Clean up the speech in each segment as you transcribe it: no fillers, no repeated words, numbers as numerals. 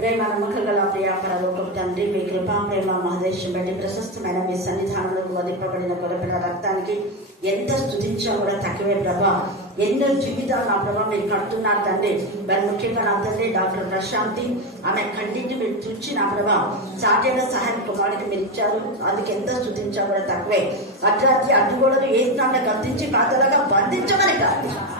ప్రేమ నమ్మకం గల ప్రియాపర లోకం తండ్రి, మీ కృపా ప్రేమ మహదేశం బట్టి ప్రశస్తమైన మీ సన్నిధానంలోకి వదిలిపబడిన గొడవల రక్తానికి ఎంత స్తుతించా కూడా తక్కువే ప్రభా. ఎన్నో జీవితాలు నా ప్రభా మీరు కడుతున్నారు తండ్రి. మరి ముఖ్యంగా నా తండ్రి డాక్టర్ ప్రశాంతి, ఆమె కంటిని మీరు తుడిచి నా ప్రభా సాధ్యంగా సహాయం కుమారుడికి మీరు ఇచ్చారు. అందుకు ఎంత స్తుతించా కూడా తక్కువే. అర్ధరాత్రి అడ్డుగోడలు ఏ స్థానంలో కత్తించి కాతలాగా బంధించమని ప్రార్థిస్తున్నాను.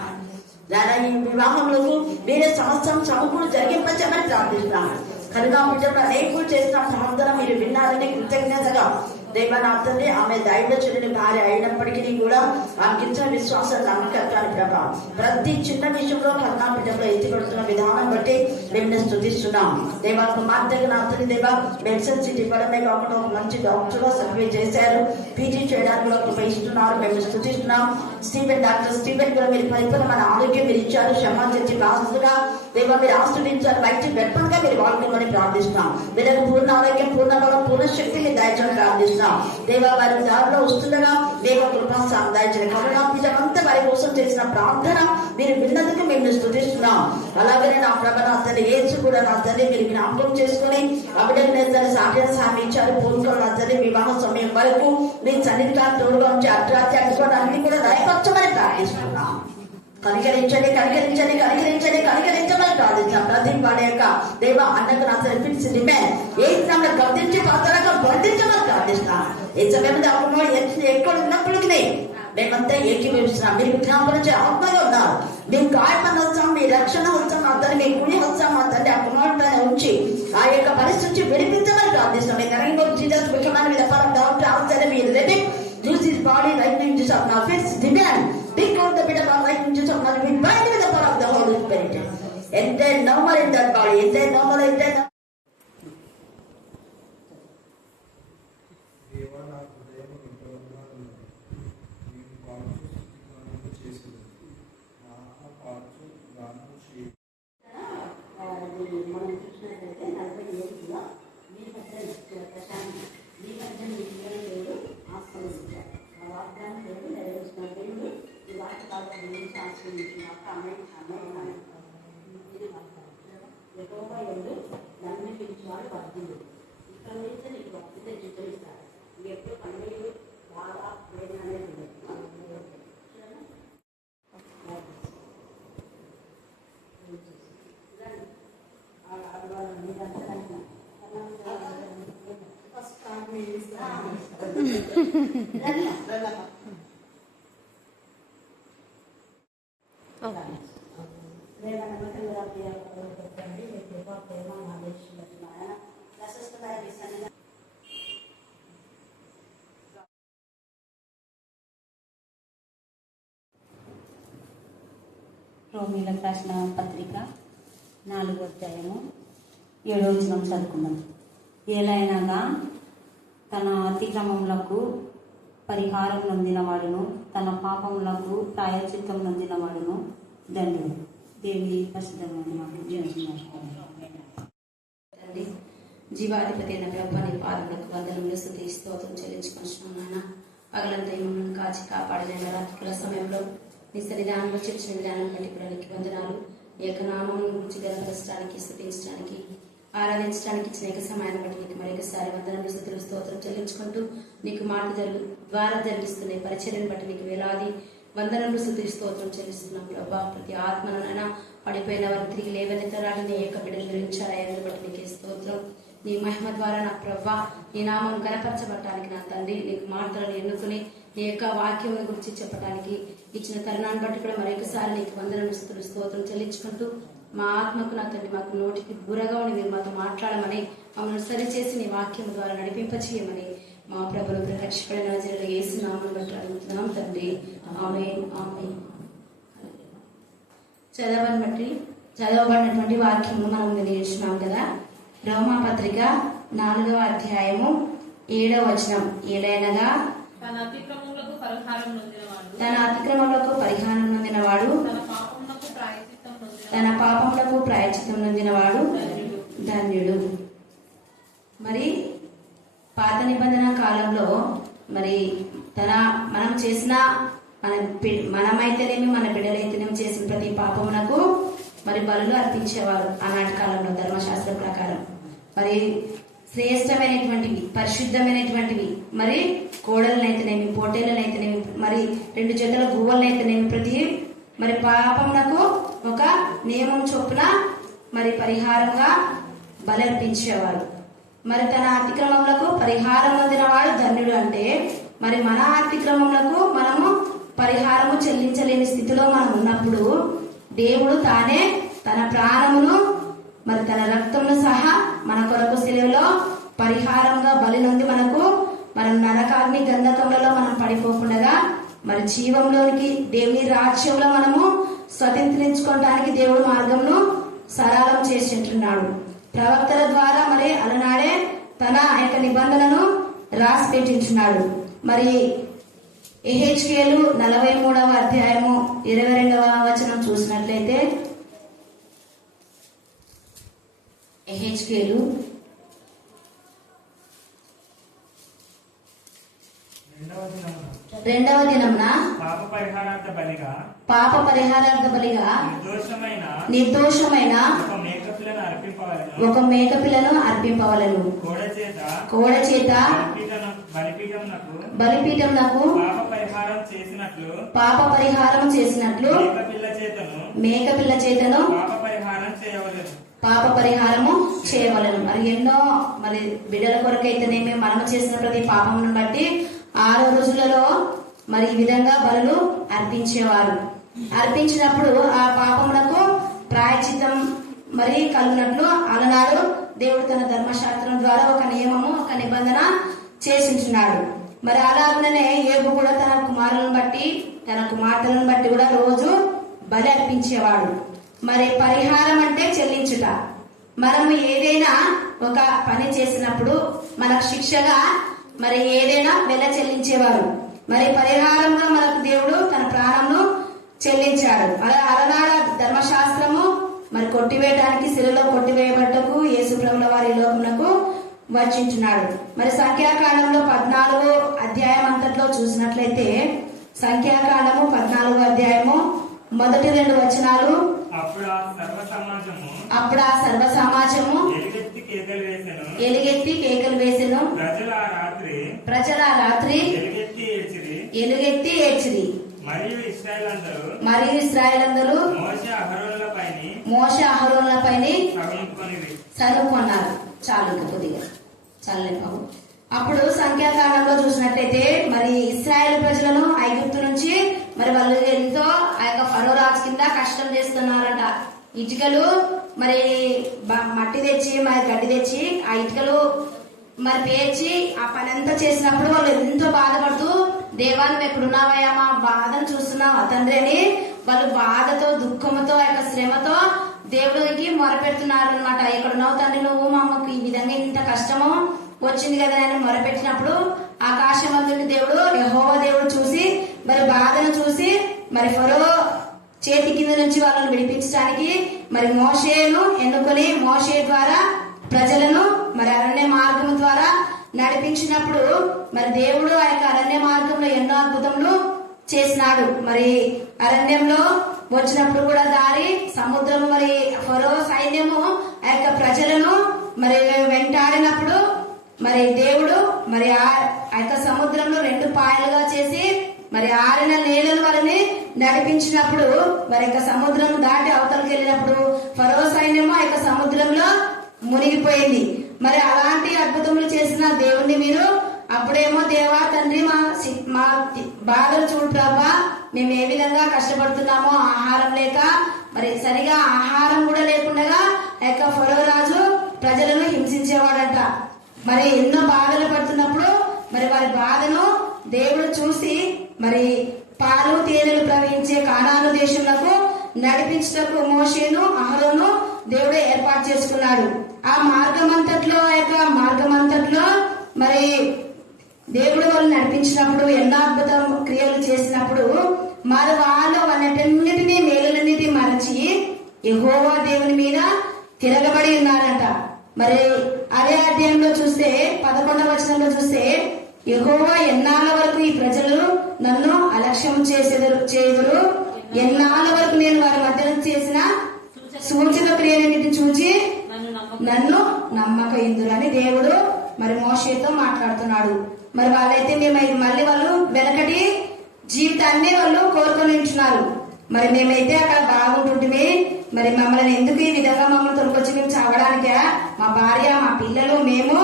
ఈ వివాహంలోకి మీరే సంవత్సరం సమకూరు జరిగింపచ్చమని ప్రార్థిస్తున్నాను. కరుణాపుజంలో అనేకులు చేసిన సమంతరం మీరు విన్నారని కృతజ్ఞతగా దేవనాథండి ఆమె దైవజనుని భార్య అయినప్పటికీ కూడా ఆమెకి ఇచ్చిన విశ్వాసం నమ్మకత్వాన్ని ప్రభావం ప్రతి చిన్న విషయంలో కరుణాపుజంలో ఎత్తిపడుతున్న విధానం బట్టి మేము స్తుతిస్తున్నాం. దేవా కుమార్తెగా నాథని దేవా మెడిసిన్ సీట్ ఇవ్వడమే కాకుండా ఒక మంచి డాక్టర్ గా సర్వే చేశారు. పీజీ చేయడానికి ఒక ఇస్తున్నారు. మేము స్తుతిస్తున్నాం. డాక్టర్ స్టీవెన్ కూడా మీరు పరిపూర్ణమైన ఆరోగ్యం మీరు ఇచ్చారు. క్షమాచర్చి బాసుగా దేవా మీరు ఆశ్రయించారు. బయట వెప్పన్గా మీరు వాడుకోమని ప్రార్థిస్తున్నాం. వీళ్ళకి పూర్ణ ఆరోగ్యం, పూర్ణ బలం, పూర్ణ శక్తిని దయచని ప్రార్థిస్తున్నాం. దేవా వారి దారిలో వస్తుండగా దేవ కృపా దయచిన కరుణాంతా వారి కోసం చేసిన ప్రార్థన మీరు విన్నందుకు మేము స్తుతిస్తున్నాం. అలాగనే నా ప్రభాని ఏసు కూడా నా తండ్రి మీరు జ్ఞాపకం చేసుకుని అభినందన సాధ్యం ఇచ్చారు. పూర్వకం నా తండ్రి వివాహ సమయం వరకు మీ సన్నిధిగా తోడుగా ఉంచి అర్ధరాత్రి అడ్డుకోవడానికి కూడా దయపరచమని ప్రార్థిస్తున్నాం. కనికరించండి, కనికరించండి, కనికరించండి, కనికరించమని ప్రార్థించాం. ప్రతి వాడి యొక్క దేవ అన్నకు నా ఫిక్స్ డిమాండ్ ఏ సమయంలో గర్తించి పాత్రగా బంధించమని ప్రార్థిస్తున్నాం. ఈ సమయంలో అప్పుడు ఎక్కడ ఉన్నప్పటికీ మేమంతా ఏకీభవిస్తున్నాం. మీరు విజ్ఞాపన ఆత్మగా ఉన్నారు. మేము గాయపడిన వచ్చాం, మీ రక్షణ వచ్చాం, అతన్ని మీ కుడి వచ్చాం, అతన్ని ఆ కుమారుడు ఉంచి ఆ యొక్క పరిస్థితి విడిపించమని ప్రార్థిస్తాం. మీ కరెంట్ జీసస్ ముఖ్యమైన విధపరం డాక్టర్ ఆఫ్టర్ మీరు ready use his body right in Jesus of now. Fifth demand. Take out the bit of our right in Jesus of now. We bind with the power of the Holy Spirit. Enter normal in that body. Enter normal in that. రోమీలకు రాసిన పత్రిక 4వ అధ్యాయము 7వ వచనం చదువుకుందాం. ఏలైనగా తన అతిక్రమములకు పరిహారం నొందినవాడును, తన పాపములకు ప్రాయశ్చిత్తం నొందినవాడును ధన్యుడు. దేవుని ప్రసిద్ధమైన జీవాధిపతి అయిన ప్రభుని పాదములకు వందనములు స్తుతి స్తోత్రం చెల్లించుకుంటున్నాను. పగలంతా మమ్మల్ని కాచి కాపాడిన రాత్రికుల సమయంలో నీ సన్నిధానంలో చెప్పిన విధానం బట్టి కూడా నీకు వందనాలు. ఈ యొక్క నామం గురించి గర్వపరచడానికి, స్తుతించడానికి, ఆరాధించడానికి ఇచ్చిన యొక్క సమయాన్ని బట్టి నీకు మరొకసారి వందనములు స్తుతులు స్తోత్రం చెల్లించుకుంటూ నీకు మాట ద్వారా జరిగిస్తున్న పరిచర్యను బట్టి నీకు వేలాది వందనములు స్తుతి స్తోత్రం చెల్లిస్తున్నాం. ప్రభా ప్రతి ఆత్మనైనా పడిపోయిన వారు తిరిగి లేవనెత్తరాడు నీ యొక్క బిడ్డలు గురించారని బట్టి నీకే స్తోత్రం. నీ మహిమ ద్వారా నా ప్రభా నీ నామం కనపరచబడటానికి నా తండ్రి నీకు మాటలను ఎన్నుకుని నీ యొక్క వాక్యం గురించి చెప్పడానికి ఇచ్చిన తరుణాన్ని బట్టి కూడా మరొకసారి నీకు వందనములు స్తుతులు స్తోత్రం చెల్లించుకుంటూ మా ఆత్మకు నా తండ్రి మాకు నోటికి బూరగా ఉండి మీరు మాతో మాట్లాడమని మమ్మల్ని సరిచేసి నీ వాక్యం ద్వారా నడిపింపచేయమని మా ప్రభువును రక్షకుడైన యేసు నామమును బట్టి అడుగుతున్నాం తండ్రి. ఆమేన్, ఆమేన్. చదవబడినటువంటి వాక్యము మనం నేర్చుకున్నాం కదా. రోమా పత్రిక 4వ అధ్యాయము 7వ వచనం. ఏలైనగా తన అతిక్రమములకు పరిహారం నొందినవాడు, తన పాపములకు ప్రాయశ్చిత్తం నొందినవాడు ధన్యుడు. మరి పాత నిబంధన కాలంలో మరి మనం చేసిన మనమైతేనేమి మన బిడ్డలైతేనేమి చేసిన ప్రతి పాపమునకు మరి బలులు అర్పించేవారు ఆనాటి కాలంలో ధర్మశాస్త్రం ప్రకారం. మరి శ్రేష్టమైనటువంటివి, పరిశుద్ధమైనటువంటివి, మరి కోడలనైతేనేమి, పోటేలనైతేనేమి, మరి 2 జతల గువ్వలనైతేనేమి, ప్రతి మరి పాపమునకు ఒక నియమం చొప్పున మరి పరిహారంగా బలర్పించేవారు. మరి తన అతిక్రమములకు పరిహారం పొందినవాడు ధన్యుడు. అంటే మరి మన అతిక్రమములకు మనము పరిహారము చెల్లించలేని స్థితిలో మనం ఉన్నప్పుడు దేవుడు తానే తన ప్రాణమును మరి తన రక్తమును సహా మన కొరకు శిలువలో పరిహారంగా బలి నుండి మనం నరకాగ్ని గంధకములలో మనం పడిపోకుండా మరి జీవంలోనికి దేవుని రాజ్యంలో మనము స్వతంత్రించుకోవడానికి దేవుడు మార్గమును సరళం చేసి ఉంటున్నాడు. ప్రవక్తల ద్వారా మరి అలనాడే తన యొక్క నిబంధనను రాసి పెట్టించున్నాడు. మరి యెహెజ్కేలు 43వ అధ్యాయము 22వ వచనం చూసినట్లయితే, యెహెజ్కేలు 2వ దినమున పాప పరిహారార్థ బలిగా నిర్దోషమైన ఒక మేకపిల్లను అర్పింపవలెను. కోడ చేత బలిపీఠమునకు పాప పరిహారం చేసినట్లు మేకపిల్ల చేతను పాప పరిహారము చేయవలెను. మరి ఎన్నో మరి బిడ్డల కొరకైతేనేమి మనము చేసిన ప్రతి పాపమును బట్టి 6 రోజులలో మరి ఈ విధంగా బలులు అర్పించేవారు. అర్పించినప్పుడు ఆ పాపములకు ప్రాయశ్చిత్తం మరి కలుగునట్లు అలనాడు దేవుడు తన ధర్మశాస్త్రం ద్వారా ఒక నియమము, ఒక నిబంధన చేసించున్నాడు. మరి అలాగనే యోబు కూడా తన కుమారులను బట్టి, తన కుమార్తెలను బట్టి కూడా రోజు బలి అర్పించేవాడు. మరి పరిహారం అంటే చెల్లించుట. మనము ఏదైనా ఒక పని చేసినప్పుడు మనకు శిక్షగా మరి ఏదైనా వెల చెల్లించేవారు. మరి పరిహారంగా మనకు దేవుడు తన ప్రాణంను చెల్లించాడు. అలనాడ ధర్మశాస్త్రము మరి కొట్టివేయడానికి, శిలలో కొట్టివేయబడ్డకు యేసుప్రభుల వారి లోకమునకు వచ్చించున్నాడు. మరి సంఖ్యాకాండంలో 14వ అధ్యాయం అంతట్లో చూసినట్లయితే, సంఖ్యాకాండము 14వ అధ్యాయము మొదటి 2 వచనాలు, అప్పుడు ఆ సర్వ సమాజము ఎలుగెత్తి కేకలు వేసెను. ప్రజల రాత్రి ఎలుగెత్తి ఏడ్చిరి. మరియు ఇశ్రాయేలందరూ మోషే అహరోనులపైన చదువుకున్నారు. చాలు కొద్దిగా చాలే బాబు. అప్పుడు సంఖ్యాకాలంలో చూసినట్టయితే మరి ఇశ్రాయేల్ ప్రజలను ఐగుప్తు నుంచి మరి వాళ్ళు ఎంతో ఆ యొక్క ఫరో రాజు కింద కష్టం చేస్తున్నారట. ఇటుకలు మరి మట్టి తెచ్చి మరి గడ్డి తెచ్చి ఆ ఇటుకలు మరి పేర్చి ఆ పని అంతా చేసినప్పుడు వాళ్ళు ఎంతో బాధపడుతూ, దేవా నువ్వు ఎక్కడున్నావయ్యా, మా బాధను చూస్తున్నావా తండ్రి అని వాళ్ళు బాధతో, దుఃఖంతో, ఆ యొక్క శ్రమతో దేవుడికి మొరపెడుతున్నారు అనమాట. ఎక్కడున్నావు తండ్రి నువ్వు, మా అమ్మకు ఈ విధంగా ఇంత కష్టము వచ్చింది కదా అని మొరపెట్టినప్పుడు ఆకాశమందుని దేవుడు యెహోవా దేవుడు చూసి మరి బాధను చూసి మరి ఫరో చేతి కింద నుంచి వాళ్ళని విడిపించడానికి మరి మోషేను ఎన్నుకొని మోషే ద్వారా ప్రజలను మరి అరణ్య మార్గం ద్వారా నడిపించినప్పుడు మరి దేవుడు ఆ యొక్క అరణ్య మార్గంలో ఎన్నో అద్భుతములు చేసినాడు. మరి అరణ్యంలో వచ్చినప్పుడు కూడా దారి సముద్రం మరి ఫరో సైన్యము ఆ యొక్క ప్రజలను మరి వెంటాడినప్పుడు మరి దేవుడు మరి ఆ యొక్క సముద్రంలో 2 పాయలుగా చేసి మరి ఆరిన నేలను వారిని నడిపించినప్పుడు వారి యొక్క సముద్రం దాటి అవతలకి వెళ్ళినప్పుడు ఫరో సైన్యము ఆ యొక్క సముద్రంలో మునిగిపోయింది. మరి అలాంటి అద్భుతములు చేసిన దేవుణ్ణి మీరు అప్పుడేమో దేవా తండ్రి మా బాధలు చూడు ప్రభా, మేము ఏ విధంగా కష్టపడుతున్నామో ఆహారం లేక మరి సరిగా ఆహారం కూడా లేకుండా ఆ యొక్క ఫరో రాజు ప్రజలను హింసించేవాడంట. మరి ఎన్నో బాధలు పడుతున్నప్పుడు మరి వారి బాధను దేవుడు చూసి మరి పాలు తేనెలు ప్రవహించే కానాను దేశంలో నడిపించటకు మోషేను అహరోను దేవుడు ఏర్పాటు చేసుకున్నాడు. ఆ మార్గమంతట్లో మరి దేవుడు వాళ్ళు నడిపించినప్పుడు ఎన్నో అద్భుత క్రియలు చేసినప్పుడు మరి వాళ్ళు వాటన్నిటినీ మేలులన్నిటి మరచి యెహోవా దేవుని మీద తిరగబడి ఉన్నారంట. మరి అదే అధ్యాయంలో చూస్తే 11వ వచనంలో చూస్తే, యెహోవా ఎన్నాళ్ళ వరకు ఈ ప్రజలు నన్ను అలక్ష్యం చేయుదురు, ఎన్నాళ్ళ వరకు నేను వారి మధ్యన చేసిన సూచక క్రియలన్నిటిని చూచి నన్ను నమ్మక ఇందురు అని దేవుడు మరి మోషేతో మాట్లాడుతున్నాడు. మరి వాళ్ళైతే మేము మళ్ళీ వాళ్ళు వెనకటి జీవితాన్ని వాళ్ళు కోరుకొని ఉంటున్నారు. మరి మేమైతే అక్కడ బాగుంటుంటే మరి మమ్మల్ని ఎందుకు ఈ విధంగా మమ్మల్ని తొలకొచ్చి మేము చావడానికా, మా భార్య మా పిల్లలు మేము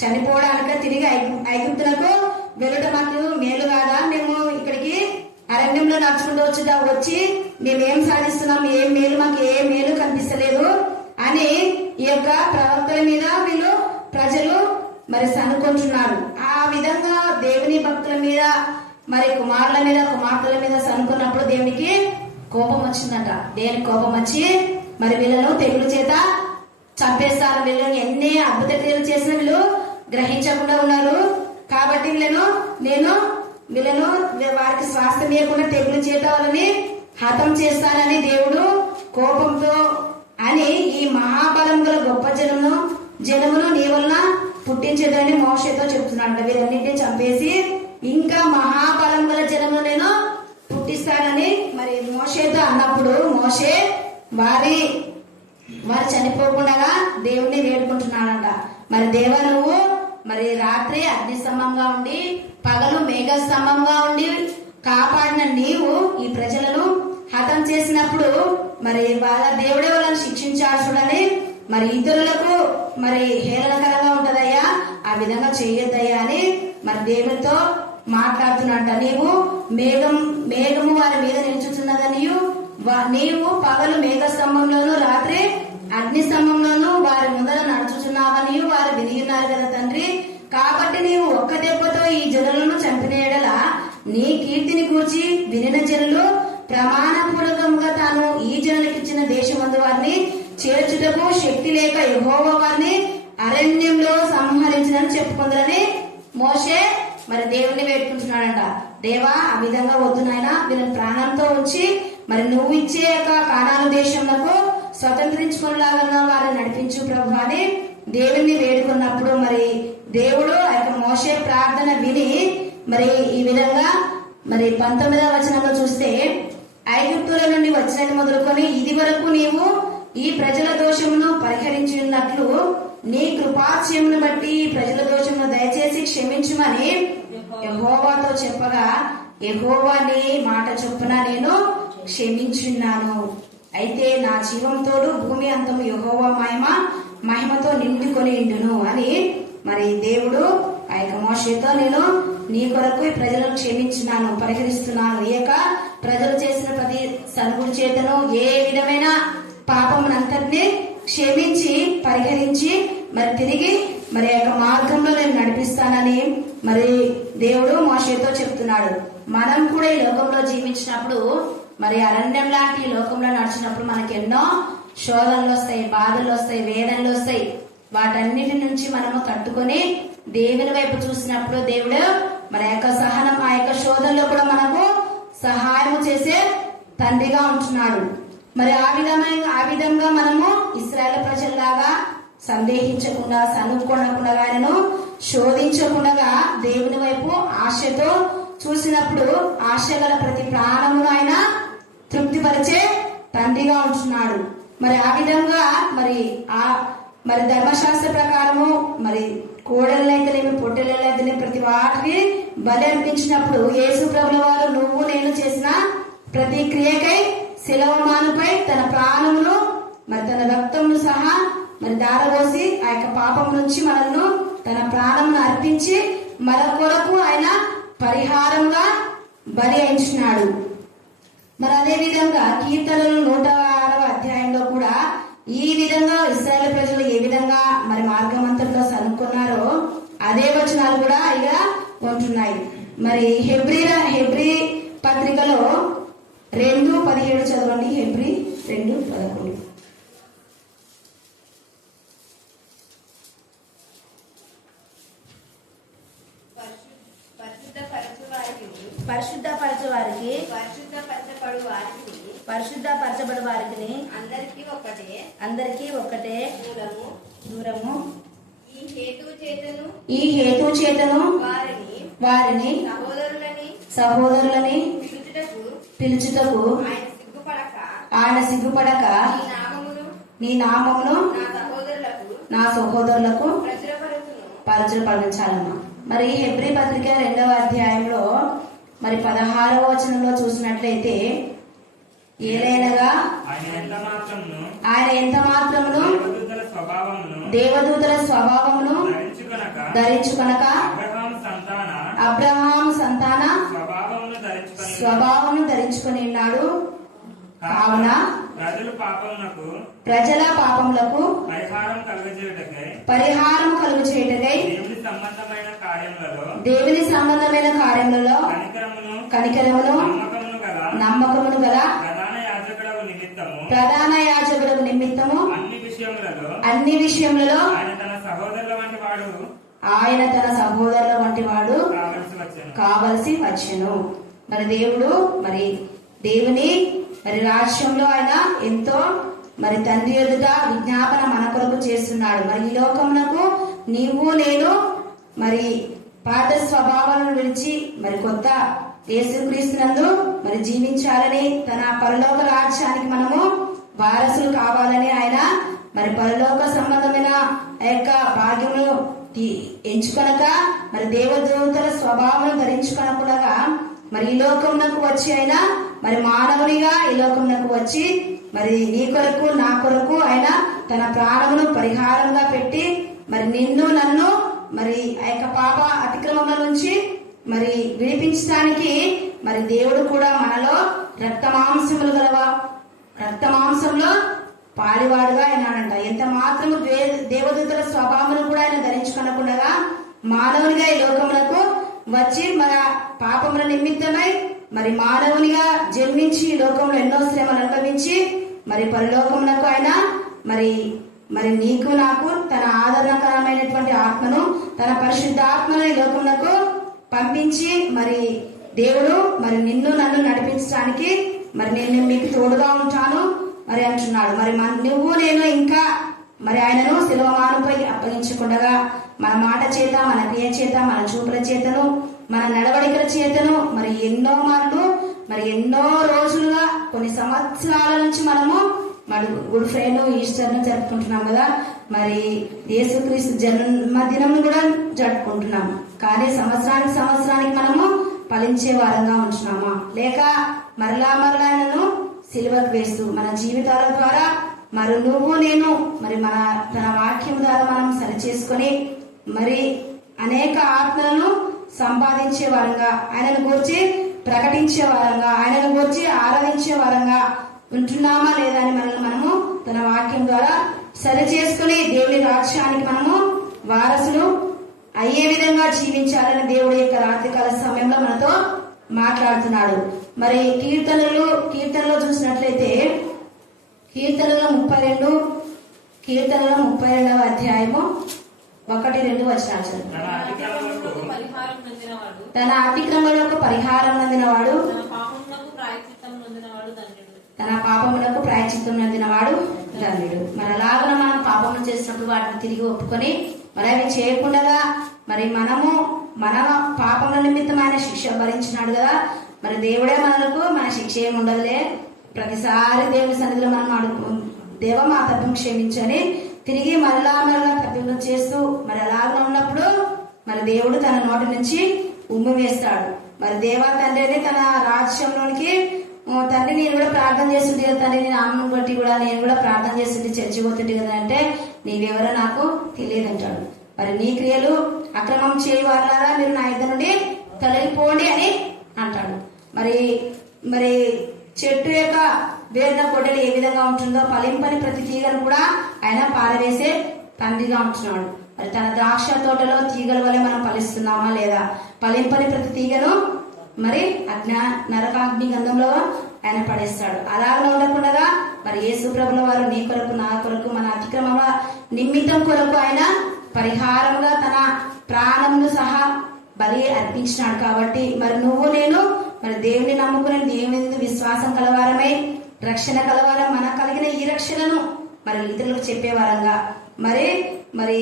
చనిపోవడానిక, తిరిగి ఐగుప్తులకు వెళ్ళటం మాకు మేలు కాదా, మేము ఇక్కడికి అరణ్యంలో నడుచుకుంటూ వచ్చి మేమేం సాధిస్తున్నాం, ఏం మేలు మాకు ఏ మేలు కనిపిస్తలేదు అని ఈ యొక్క ప్రవక్తల మీద వీళ్ళు ప్రజలు మరి సనుకుంటున్నారు. ఆ విధంగా దేవుని భక్తుల మీద మరి కుమారుల మీద కుమార్తెల మీద సనుకున్నప్పుడు దేవునికి కోపం వచ్చిందట. దేవుని కోపం వచ్చి మరి వీళ్ళను తెగులు చేత చంపేస్తారు. వీళ్ళని ఎన్ని అద్భుత క్రియలు చేసిన వీళ్ళు గ్రహించకుండా ఉన్నారు. కాబట్టి నేను వీళ్ళను వారికి స్వాస్థ్యం ఇవ్వకుండా తెగులు చేత వాళ్ళని హతం చేస్తానని దేవుడు కోపంతో అని ఈ మహాబలం గల గొప్ప జనమును నీ వలన పుట్టించేదని మోషేతో చెప్తున్నాడు. వీరన్నింటినీ చంపేసి ఇంకా మహాబలం గల జనమును నేను పుట్టిస్తానని మరి మోషేతో అన్నప్పుడు మోషే వారు చనిపోకుండా దేవుణ్ణి వేడుకుంటున్నాడంట. మరి దేవా నువ్వు మరి రాత్రి అగ్ని స్తంభంగా ఉండి పగలు మేఘ స్తంభంగా ఉండి కాపాడిన నీవు ఈ ప్రజలను హతం చేసినప్పుడు మరి వాళ్ళ దేవుడే వాళ్ళని శిక్షించాడు చూడని, మరి ఇతరులకు మరి హేళనకరంగా ఉంటదయ్యా, ఆ విధంగా చేయొద్దయ్యా అని మరి దేవునితో మాట్లాడుతున్నట్ట. నీవు మేఘము వారి మీద నిలుచుతున్నదనియు నీవు పగలు మేఘ స్తంభంలోను రాత్రి అగ్ని స్తంభంలోను వారి ముందర నడుచుచున్నావని వారు వినియున్నారు కదా తండ్రి. కాబట్టి నీవు ఒక్క దెబ్బతో ఈ జనులను చంపిన ఎడల నీ కీర్తిని కూర్చి వినిన జనులు ప్రమాణపూర్వకంగా తాను ఈ జనులకు ఇచ్చిన దేశమందు వారిని చేర్చుటకు శక్తి లేక యెహోవా వారిని అరణ్యంలో సంహరించినని చెప్పుకుందరని మోషే మరి దేవుణ్ణి వేడుకుంటున్నాడంట. దేవా ఆ విధంగా వద్దు నాయనా, వీళ్ళని ప్రాణంతో ఉంచి మరి నువ్వు ఇచ్చే కానాను దేశంలో స్వతంత్రించుకునేలాగా వారిని నడిపించు ప్రభు అని దేవుణ్ణి వేడుకున్నప్పుడు మరి దేవుడు ఆ యొక్క మోషే ప్రార్థన విని మరి ఈ విధంగా మరి 19వ వచనంలో చూస్తే ఐగుప్తుల నుండి వచ్చినది మొదలుకొని ఇది వరకు నీవు ఈ ప్రజల దోషమును పరిహరించినట్లు నీ కృపాక్షేమును బట్టి ఈ ప్రజల దోషమును దయచేసి క్షమించుమని యెహోవాతో చెప్పగా యెహోవా నీ మాట చొప్పున నేను క్షమించున్నాను. అయితే నా జీవంతోడు భూమి అంతము యెహోవా మహిమతో నిండుకొని ఉండును అని మరి దేవుడు ఆ యొక్క మోషేతో నేను నీ కొరకు ఈ ప్రజలను క్షమించున్నాను, పరిహరిస్తున్నాను. ఈ యొక్క ప్రజలు చేసిన ప్రతి సనుగుడి చేతను ఏ విధమైన పాపమునంతటిని క్షమించి పరిహరించి మరి తిరిగి మరి యొక్క మార్గంలో నేను నడిపిస్తానని మరి దేవుడు మోషేతో చెప్తున్నాడు. మనం కూడా ఈ లోకంలో జీవించినప్పుడు మరి అరణ్యం లాంటి ఈ లోకంలో నడిచినప్పుడు మనకి ఎన్నో శోధనలు వస్తాయి, బాధలు వస్తాయి, వేదనలు వస్తాయి. వాటన్నిటి నుంచి మనము తట్టుకొని దేవుని వైపు చూసినప్పుడు దేవుడు మరి ఆ యొక్క సహనం ఆ యొక్క శోధనలో కూడా మనకు సహాయం చేసే తండ్రిగా ఉంటున్నాడు. మరి ఆ విధంగా మనము ఇశ్రాయేలు ప్రజల్లాగా సందేహించకుండా సనుక్కొనకుండా ఆయనను శోధించకుండా దేవుని వైపు ఆశతో చూసినప్పుడు ఆశ గల ప్రతి ప్రాణమును ఆయన తృప్తిపరిచే తండ్రిగా ఉంటున్నాడు. మరి ఆ విధంగా మరి ధర్మశాస్త్ర ప్రకారము మరి కోడలైతేనేమి పొట్టెలైతేనే ప్రతి వాటికి బలి అర్పించినప్పుడు యేసు ప్రభుల వారు నువ్వు నేను చేసిన ప్రతి క్రియకై శిలవమానుపై తన ప్రాణమును మరి తన రక్తమును సహా మరి దారబోసి ఆ యొక్క పాపం నుంచి మనల్ని తన ప్రాణమును అర్పించి మన కొరకు ఆయన పరిహారంగా బలి అయించినాడు. మరి అదే విధంగా కీర్తనలు 106వ అధ్యాయంలో కూడా ఈ విధంగా ఇశ్రాయేలు ప్రజలు ఏ విధంగా మరి మార్గమంతట్లో సనుక్కున్నారో అదే వచనాలు కూడా ఇక ఉంటున్నాయి. మరి హెబ్రీ పత్రికలో 2:17 చదవండి. హెబ్రీ 2:11. పరిశుద్ధపరచు వారికి పరిశుద్ధపరచబడు వారికి అందరికీ ఒక్కటే దూరము. ఈ హేతు చేతను వారిని సహోదరులని పిలుచుటకు ఆయన సిగ్గుపడక నీ నామమును నా సహోదరులకు పరచాలమ్మా. మరి హెబ్రీ పత్రిక 2వ అధ్యాయంలో మరి 16వ వచనంలో చూసినట్లయితే, ఏలైనగా ఆయన ఎంత మాత్రమును దేవదూతల స్వభావమును ధరించుకొనక అబ్రహాము సంతాన స్వభావమును ధరించుకొని ఉన్నాడు. కావున ప్రజల పాపములకు పరిహారం కలుగజేయుటకై దేవుని సంబంధమైన కార్యములలో కనికరమును నమ్మకమును గల ప్రధాన యాజకులకు నిమిత్తము అన్ని విషయములలో ఆయన తన సహోదరుల వంటి వాడు కావలసి వచ్చెను. మరి దేవుడు మరి దేవుని మరి రాజ్యంలో ఆయన ఎంతో మరి తండ్రి ఎదుట విజ్ఞాపన మన కొరకు చేస్తున్నాడు. మరి ఈ లోకమునకు నీవు నేను మరి పాత స్వభావాలను విడిచి మరి కొత్త యేసుక్రీస్తునందు మరి జీవించాలని, తన పరలోక రాజ్యానికి మనము వారసులు కావాలని ఆయన మరి పరలోక సంబంధమైన ఆ యొక్క భాగ్యమును ఎంచుకొనక మరి దేవదూతల స్వభావం ధరించుకొనకునగా మరి ఈ లోకమునకు వచ్చి ఆయన మరి మానవునిగా ఈ లోకమునకు వచ్చి మరి నీ కొరకు నా కొరకు ఆయన తన ప్రాణమును పరిహారంగా పెట్టి మరి నిన్ను నన్ను మరి ఆ యొక్క పాప అతిక్రమముల నుంచి మరి విడిపించడానికి మరి దేవుడు కూడా మనలో రక్తమాంసంలో పాలివాడుగా అయినాడంట. ఎంత మాత్రము దేవదూతల స్వభావమును కూడా ఆయన ధరించుకొనకుండా మానవునిగా ఈ లోకమునకు వచ్చి మన పాపముల నిమిత్తమై మరి మానవునిగా జన్మించి ఈ లోకంలో ఎన్నో శ్రమలు అనుభవించి మరి పరలోకమునకు ఆయన మరి మరి నీకు నాకు తన ఆదరణకరమైనటువంటి ఆత్మను, తన పరిశుద్ధ ఆత్మను ఈ లోకమునకు పంపించి మరి దేవుడు మరి నిన్ను నన్ను నడిపించడానికి మరి నేను మీకు తోడుగా ఉంటాను మరి అంటున్నాడు. మరి నువ్వు నేను ఇంకా మరి ఆయనను శిలువమానుపై అప్పగించకుండా మన మాట చేత, మన క్రియ చేత, మన చూపుల చేతను, మన నడవడికల చేతను మరి ఎన్నో మార్లు మరి ఎన్నో రోజులుగా కొన్ని సంవత్సరాల నుంచి మనము మరి గుడ్ ఫ్రైడే ఈస్టర్ను జరుపుకుంటున్నాం కదా. మరి యేసుక్రీస్తు జన్మదినం కూడా జరుపుకుంటున్నాం. కానీ సంవత్సరానికి మనము ఫలించే వారంగా ఉంటున్నామా, లేక మరలా ఆయనను సిలువకు వేస్తూ మన జీవితాల ద్వారా మరి నువ్వు నేను మరి తన వాక్యం ద్వారా మనం సరిచేసుకొని మరి అనేక ఆత్మలను సంపాదించే వారంగా, ఆయనను గురించి ప్రకటించే వారంగా, ఆయనను గురించి ఆరాధించే వారంగా ఉంటున్నామా లేదా అని మనము తన వాక్యం ద్వారా సరి చేసుకుని దేవుని రాజ్యానికి మనము వారసులు అయ్యే విధంగా జీవించాలని దేవుడి యొక్క రాత్రికాల సమయంలో మనతో మాట్లాడుతున్నాడు. మరి కీర్తనలో చూసినట్లయితే కీర్తనలో 32వ అధ్యాయము 1-2 వచనాలు. తన అతిక్రమములకు పరిహారం నొందినవాడు, తన పాపములకు ప్రాయశ్చిత్తం నొందినవాడు ధన్యుడు. మరి అలాగన మనం పాపములు చేసినప్పుడు వాటిని తిరిగి ఒప్పుకొని మరి అవి చేయకుండా మరి మన పాపముల నిమిత్తం ఆయన శిక్ష భరించినాడు కదా. మరి దేవుడే మన శిక్ష ఏమి ఉండదులే, ప్రతిసారి దేవుని సన్నిధిలో మనం దేవ మా తప్పును క్షమించని తిరిగి మరలా తప్పులు చేస్తూ మరి అలాగే ఉన్నప్పుడు మరి దేవుడు తన నోటి నుంచి ఉమ్మి వేస్తాడు. మరి దేవా తండ్రిని తన రాజ్యంలోనికి తండ్రి నేను కూడా ప్రార్థన చేస్తుంటే కదా తండ్రి, నేను అమ్మను బట్టి కూడా నేను కూడా ప్రార్థన చేస్తుంటే చర్చి పోతుంటే కదా అంటే నీవెవరో నాకు తెలియదు అంటాడు. మరి నీ క్రియలు అక్రమం చేయవారులారా మీరు నా ఇద్దరు నుండి తొలగిపోండి అని అంటాడు. మరి చెట్టు యొక్క వేరున కొట్టెలు ఏ విధంగా ఉంటుందో ఫలింపని ప్రతి తీగను కూడా ఆయన పారవేసే తండ్రిగా ఉంటున్నాడు. మరి తన ద్రాక్ష తోటలో తీగల వలె మనం ఫలిస్తున్నామా లేదా? ఫలింపని ప్రతి తీగను మరి నరకాగ్ని గంధంలో ఆయన పడేస్తాడు. అలాగే ఉండకుండా మరి యేసు ప్రభుల వారు నీ కొరకు నా కొరకు మన అతిక్రమ నిమిత్తం కొరకు ఆయన పరిహారంగా తన ప్రాణమును సహా బలి అర్పించినాడు. కాబట్టి మరి నువ్వు నేను మరి దేవుని నమ్ముకుని దేవుని విశ్వాసం కలవారమై రక్షణ కలవారం మన కలిగిన ఈ రక్షణను మరి ఇతరులకు చెప్పేవారంగా మరి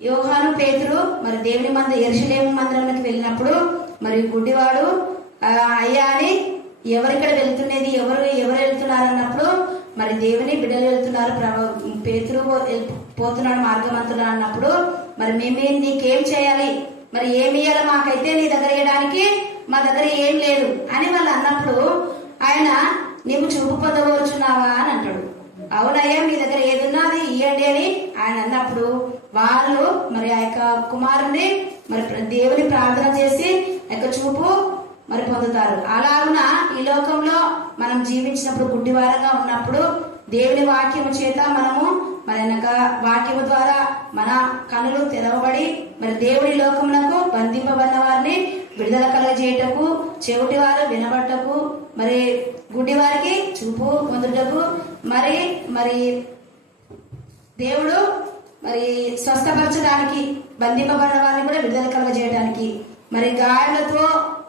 యోహాను పేతురు మరి దేవుని యెరూషలేము మందిరంలోకి వెళ్ళినప్పుడు మరి గుడ్డివాడు అయ్యా అని ఎవరిక్కడ వెళ్తున్నది ఎవరు వెళ్తున్నారు అన్నప్పుడు మరి దేవుని బిడ్డలు వెళ్తున్నారు, పేతురు పోతున్నాడు మార్గమంతులు అన్నప్పుడు మరి నీకేం చేయాలి, మరి ఏమి ఇయ్యాలో మాకైతే నీ దగ్గర ఇవ్వడానికి మా దగ్గర ఏం లేదు అని వాళ్ళు అన్నప్పుడు ఆయన నీవు చూపు పొందవచ్చున్నావా అని అంటాడు. అవునయ్యా మీ దగ్గర ఏదున్నా అది ఇవ్వండి అని ఆయన అన్నప్పుడు వాళ్ళు మరి ఆ యొక్క కుమారుని మరి దేవుని ప్రార్థన చేసి ఆ యొక్క చూపు మరి పొందుతారు. అలాగున ఈ లోకంలో మనం జీవించినప్పుడు గుడ్డివారంగా ఉన్నప్పుడు దేవుని వాక్యము చేత మనము మరి వాక్యము ద్వారా మన కనులు తెరవబడి మరి దేవుడి లోకమునకు బంధింపబడిన వారిని విడుదల కలగజేయటకు, చెవిటి వారు వినబట్టకు, మరి గుడ్డి వారికి చూపు పొందుటకు, మరి మరి దేవుడు మరి స్వస్థపరచడానికి, బంధింపబడిన వారిని కూడా విడుదల కలగజేయడానికి, మరి గాయాలతో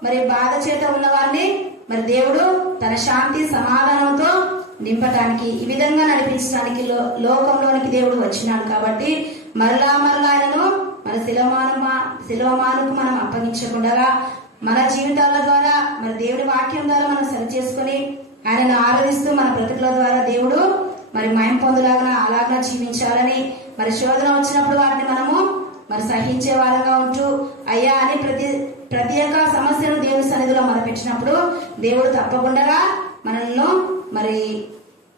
మరి బాధ చేత ఉన్న వారిని మరి దేవుడు తన శాంతి సమాధానంతో నింపటానికి, ఈ విధంగా నడిపించడానికి లోకంలోనికి దేవుడు వచ్చినాడు. కాబట్టి మరలా ఆయనను మన శిలవమానుకు మనం అప్పగించకుండా మన జీవితాల ద్వారా మరి దేవుడి వాక్యం ద్వారా మనం సరి చేసుకుని ఆయనను ఆరాధిస్తూ మన బ్రతుకుల ద్వారా దేవుడు మరి మయం పొందులాగా అలాగా జీవించాలని, మరి శోధన వచ్చినప్పుడు వాటిని మనము మరి సహించే వారంగా ఉంటూ అయ్యా అని ప్రతి ఒక్క సమస్యను దేవుని సన్నిధిలో మొదలుపెట్టినప్పుడు దేవుడు తప్పకుండా మనల్ని మరి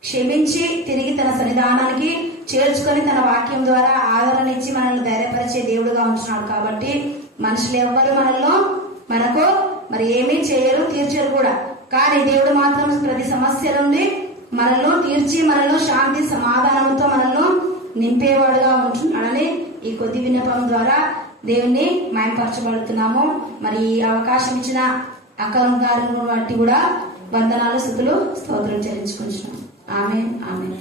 క్షమించి తిరిగి తన సన్నిధానానికి చేర్చుకొని తన వాక్యం ద్వారా ఆదరణ ఇచ్చి మనల్ని ధైర్యపరిచే దేవుడుగా ఉంటున్నాడు. కాబట్టి మనుషులు ఎవ్వరు మనకు మరి ఏమీ చేయరు, తీర్చరు కూడా. కానీ దేవుడు మాత్రం ప్రతి సమస్య నుండి మనల్ని తీర్చి మనల్ని శాంతి సమాధానంతో మనల్ని నింపేవాడుగా ఉంటున్నాడని ఈ కొద్ది విన్నపం ద్వారా దేవుణ్ణి మయంపరచబడుతున్నాము. మరి ఈ అవకాశం ఇచ్చిన అక్కగారిని బట్టి కూడా వందనాలు, స్తుతులు, స్తోత్రం చెల్లించుకుంటున్నాం. ఆమేన్, ఆమేన్.